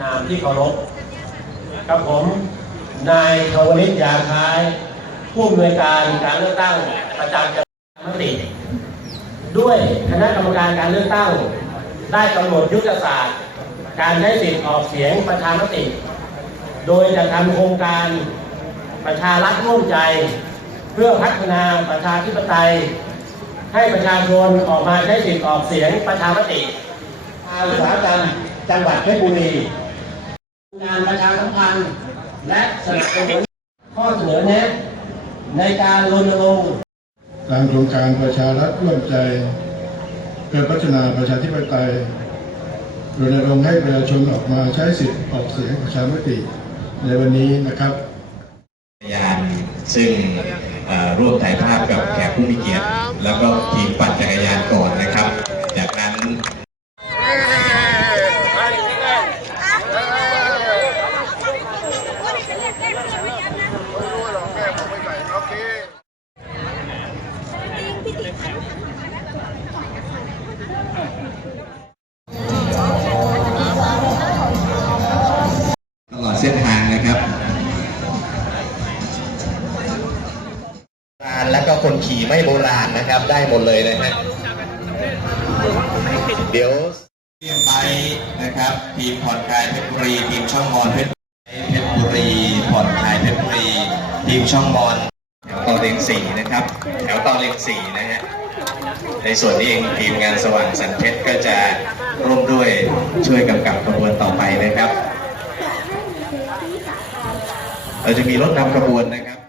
นามที่เคารพกับผม นายชวลิตยาคล้าย ผู้อำนวยการการเลือกตั้งประจำจังหวัดมติด้วยคณะกรรมการการเลือกตั้ง ได้กำหนดยุทธศาสตร์ การใช้สิทธิ์ออกเสียงประชามติ โดยจะทำโครงการประชารัฐร่วมใจ เพื่อพัฒนาประชาธิปไตย ให้ประชาชนออกมาใช้สิทธิ์ออกเสียงประชามติทางสาหกรรจังหวัดเพชรบุรี งานประชาสัมพันธ์ และสนับสนุนข้อเสนอแนะ ในการรณรงค์ตามโครงการประชารัฐร่วมใจเพื่อพัฒนาประชาธิปไตยรณรงค์ให้ประชาชนออกมาใช้สิทธิ์ออกเสียงประชามติในวันนี้นะครับยานซึ่งร่วมถ่ายภาพกับแขกผู้มีเกียรติ แล้วก็ทีมปั่น ก็คนขี่ไม่โบราณนะครับ ได้หมดเลยนะฮะเดี๋ยวเรียงไปนะครับ ทีมผ่อนคลายเพชรบุรี ทีมช่องมอนเพชรเพชรบุรีผ่อนคลายเพชรบุรี ทีมช่องมอนแถวต่อเลงสี่นะครับ แถวต่อเลงสี่นะฮะในส่วนนี้เองทีมงานสว่างสันเพชรก็จะร่วมด้วยช่วยกำกับขบวนต่อไปนะครับ เราจะมีรถนำขบวนนะครับ